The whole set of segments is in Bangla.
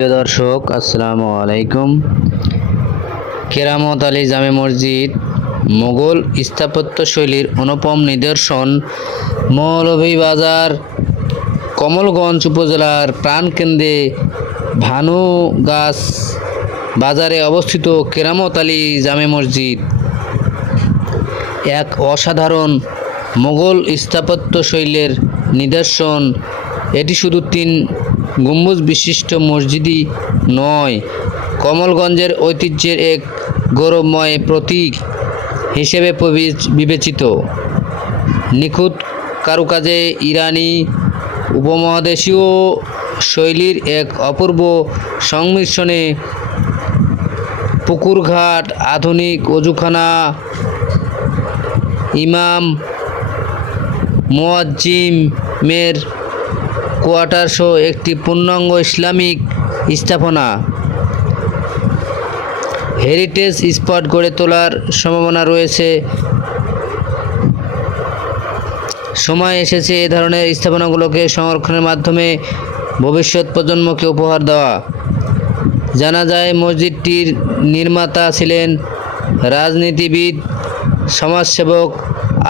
প্রিয় দর্শক, আসসালামু আলাইকুম। কেরামত আলী জামে মসজিদ মোগল স্থাপত্যশৈলীর অনুপম নিদর্শন মৌলভীবাজার কমলগঞ্জ উপজেলার প্রাণকেন্দ্রে ভানুগাছ বাজারে অবস্থিত কেরামত আলী জামে মসজিদ এক অসাধারণ মোগল স্থাপত্যশৈলীর নিদর্শন। এটি শুধু 3 গম্বুজ বিশিষ্ট মসজিদই নয়, কমলগঞ্জের ঐতিহ্যের এক গৌরবময় প্রতীক হিসেবে বিবেচিত। নিখুঁত কারুকাজে ইরানি উপমহাদেশীয় শৈলীর এক অপূর্ব সংমিশ্রণে পুকুরঘাট, আধুনিক অজুখানা, ইমাম মুয়াজ্জিমের কোয়ার্টার সহ একটি পূর্ণাঙ্গ ইসলামিক স্থাপনা হেরিটেজ স্পট গড়ে তোলার সম্ভাবনা রয়েছে। সময় এসেছে এ ধরনের স্থাপনাগুলোকে সংরক্ষণের মাধ্যমে ভবিষ্যৎ প্রজন্মকে উপহার দেওয়া। জানা যায় মসজিদটির নির্মাতা ছিলেন রাজনীতিবিদ, সমাজসেবক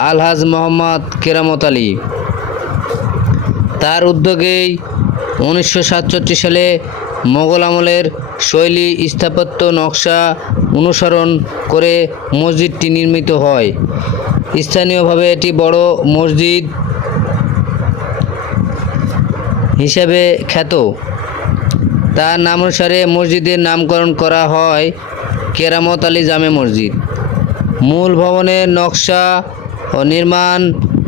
আলহাজ মোহাম্মদ কেরামত আলী। তার উদ্যোগেই 1967 সালে মোগল আমলের শৈলী স্থাপত্য নকশা অনুসরণ করে মসজিদটি নির্মিত হয়। স্থানীয়ভাবে এটি বড় মসজিদ হিসেবে খ্যাত। তার নামানুসারে মসজিদের নামকরণ করা হয় কেরামত আলী জামে মসজিদ। মূল ভবনের নকশা ও নির্মাণ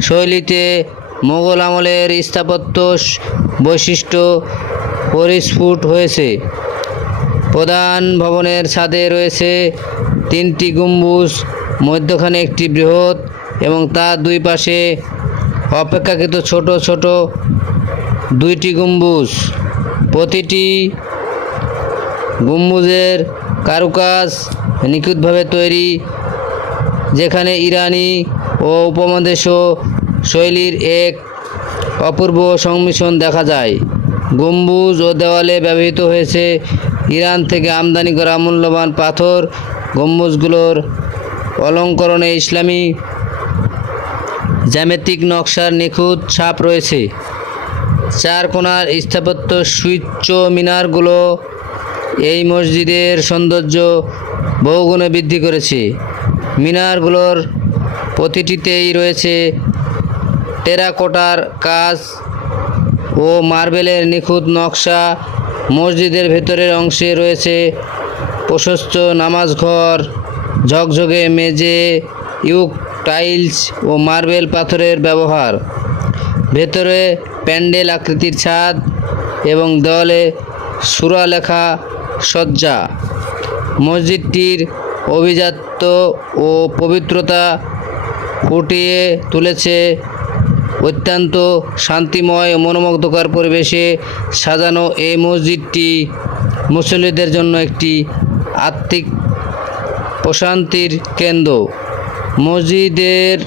শৈলীতে মোগল আমলের স্থাপত্য বৈশিষ্ট্য পরিস্ফুট হয়েছে। প্রধান ভবনের ছাদে রয়েছে 3টি গম্বুজ, মধ্যখানে একটি বৃহৎ এবং তার দুই পাশে অপেক্ষাকৃত ছোট ছোট 2টি গম্বুজ। প্রতিটি গম্বুজের কারুকাজ নিখুঁতভাবে তৈরি, যেখানে ইরানি ও উপমহাদেশীয় শৈলীর এক অপূর্ব সংমিশ্রণ দেখা যায়। গম্বুজ ও দেওয়ালে ব্যবহৃত হয়েছে ইরান থেকে আমদানি করা মূল্যবান পাথর। গম্বুজগুলোর অলঙ্করণে ইসলামী জ্যামিতিক নকশার নিখুঁত ছাপ রয়েছে। 4 কোণার স্থাপত্য সুউচ্চ মিনারগুলো এই মসজিদের সৌন্দর্য বহুগুণে বৃদ্ধি করেছে। মিনারগুলোর প্রতিটিতেই রয়েছে টেরাকোটার কাজ ও মার্বেলের নিখুঁত নকশা। মসজিদের ভেতরের অংশে রয়েছে প্রশস্ত নামাজ ঘর, ঝকঝকে মেঝে, ইউক টাইলস ও মার্বেল পাথরের ব্যবহার। ভেতরে প্যান্ডেল আকৃতির ছাদ এবং দেওয়ালে সূরা লেখা সজ্জা মসজিদটির অভিজাত্য ও পবিত্রতা ফুটিয়ে তুলেছে। অত্যন্ত শান্তিময় ও মনোমুগ্ধকর পরিবেশে সাজানো এই মসজিদটি মুসল্লিদের জন্য একটি আত্মিক প্রশান্তির কেন্দ্র। মসজিদের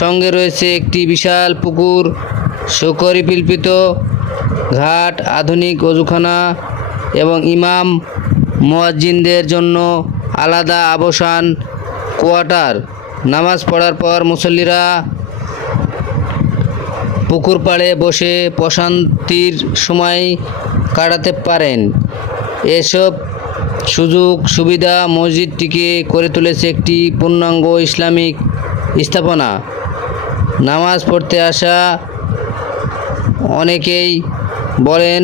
সঙ্গে রয়েছে একটি বিশাল পুকুর, সুপরিকল্পিত ঘাট, আধুনিক অজুখানা এবং ইমাম মুয়াজ্জিনদের জন্য আলাদা আবাসন কোয়ার্টার। নামাজ পড়ার পর মুসল্লিরা পুকুর পাড়ে বসে প্রশান্তির সময় কাটাতে পারেন। এসব সুযোগ সুবিধা মসজিদটিকে করে তুলেছে একটি পূর্ণাঙ্গ ইসলামিক স্থাপনা। নামাজ পড়তে আসা অনেকেই বলেন,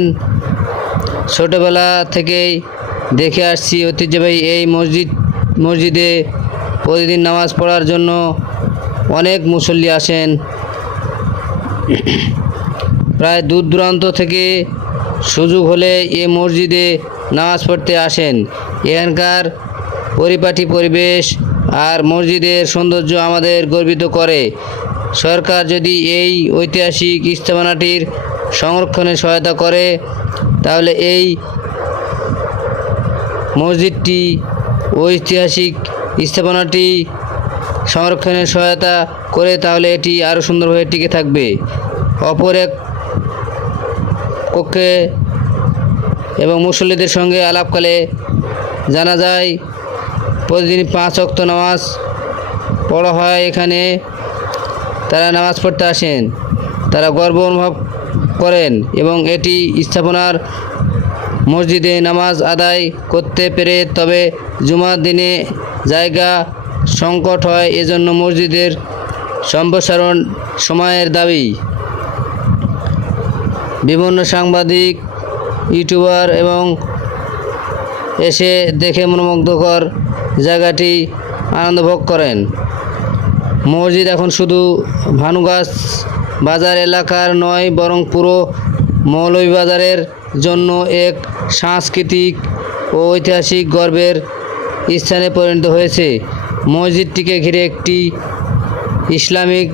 ছোটবেলা থেকেই দেখে আসছি ঐতিহ্যবাহী এই মসজিদে প্রতিদিন নামাজ পড়ার জন্য অনেক মুসল্লি আসেন। প্রায় দূর দূরান্ত থেকে সুযোগ হলে এই মসজিদে নামাজ পড়তে আসেন। এখানকার পরিপাটি পরিবেশ আর মসজিদের সৌন্দর্য আমাদের গর্বিত করে। সরকার যদি এই ঐতিহাসিক স্থাপনাটির সংরক্ষণে সহায়তা করে, তাহলে এই মসজিদটি ঐতিহাসিক স্থাপনাটি সংরক্ষণের সহায়তা করে, তাহলে এটি আরও সুন্দরভাবে টিকে থাকবে। অপর এক পক্ষে এবং মুসল্লিদের সঙ্গে আলাপকালে জানা যায় প্রতিদিন 5 ওয়াক্ত নামাজ পড়া হয় এখানে। তারা নামাজ পড়তে আসেন, তারা গর্ব অনুভব করেন এবং এটি স্থাপনার মসজিদে নামাজ আদায় করতে পেরে। তবে জুমার দিনে জায়গা সংকট হয়, এজন্য মসজিদের সম্প্রসারণ সময়ের দাবি। বিভিন্ন সাংবাদিক, ইউটিউবার এবং এসে দেখে মনোমুগ্ধকর জায়গাটি আনন্দ ভোগ করেন। মসজিদ এখন শুধু ভানুগাছ বাজার এলাকার নয়, বরং পুরো মৌলভীবাজারের জন্য এক সাংস্কৃতিক ও ঐতিহাসিক গর্বের স্থানে পরিণত হয়েছে। মসজিদটিকে ঘিরে একটি ইসলামিক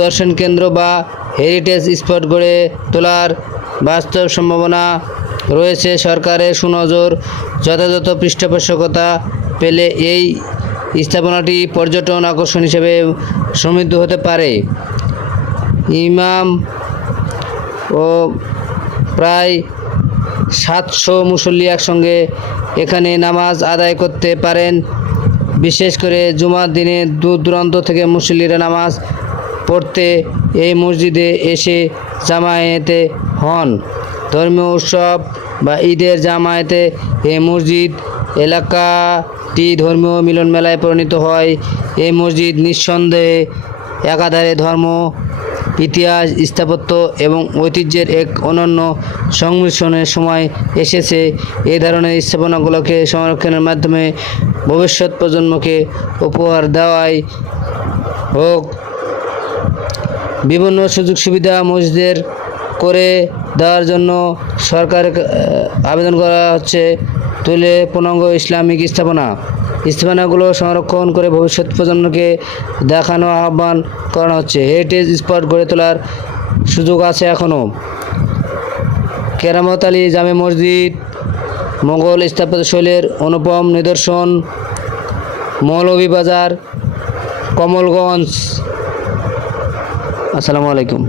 দর্শন কেন্দ্র বা হেরিটেজ স্পট গড়ে তোলার বাস্তব সম্ভাবনা রয়েছে। সরকারের সুনজর, যথাযথ পৃষ্ঠপোষকতা পেলে এই স্থাপনাটি পর্যটন আকর্ষণ হিসেবে সমৃদ্ধ হতে পারে। ইমাম ও প্রায় 700 মুসল্লি একসঙ্গে এখানে নামাজ আদায় করতে পারেন। বিশেষ করে জুমার দিনে দূর দূরান্ত থেকে মুসল্লিরা নামাজ পড়তে এই মসজিদে এসে জামায়াতে হন। ধর্মীয় উৎসব বা ঈদের জামায়াতে এই মসজিদ এলাকাটি ধর্মীয় মিলন মেলায় পরিণত হয়। এই মসজিদ নিঃসন্দেহে একাধারে ধর্ম, ইতিহাস, স্থাপত্য এবং ঐতিহ্যের এক অনন্য সংমিশ্রণের সময় এসেছে। এই ধরনের স্থাপনাগুলোকে সংরক্ষণের মাধ্যমে ভবিষ্যৎ প্রজন্মকে উপহার দেওয়াই হোক। বিভিন্ন সুযোগ সুবিধা মসজিদের করে দেওয়ার জন্য সরকারের আবেদন করা হচ্ছে। তুলে পূর্ণাঙ্গ ইসলামিক স্থাপনাগুলো সংরক্ষণ করে ভবিষ্যৎ প্রজন্মকে দেখানো আহ্বান করা হচ্ছে। হেরিটেজ স্পট গড়ে তোলার সুযোগ আছে এখনও। কেরামত আলী জামে মসজিদ মোগল স্থাপত্যশৈলীর অনুপম নিদর্শন, মৌলভীবাজার, কমলগঞ্জ। আসসালামু আলাইকুম।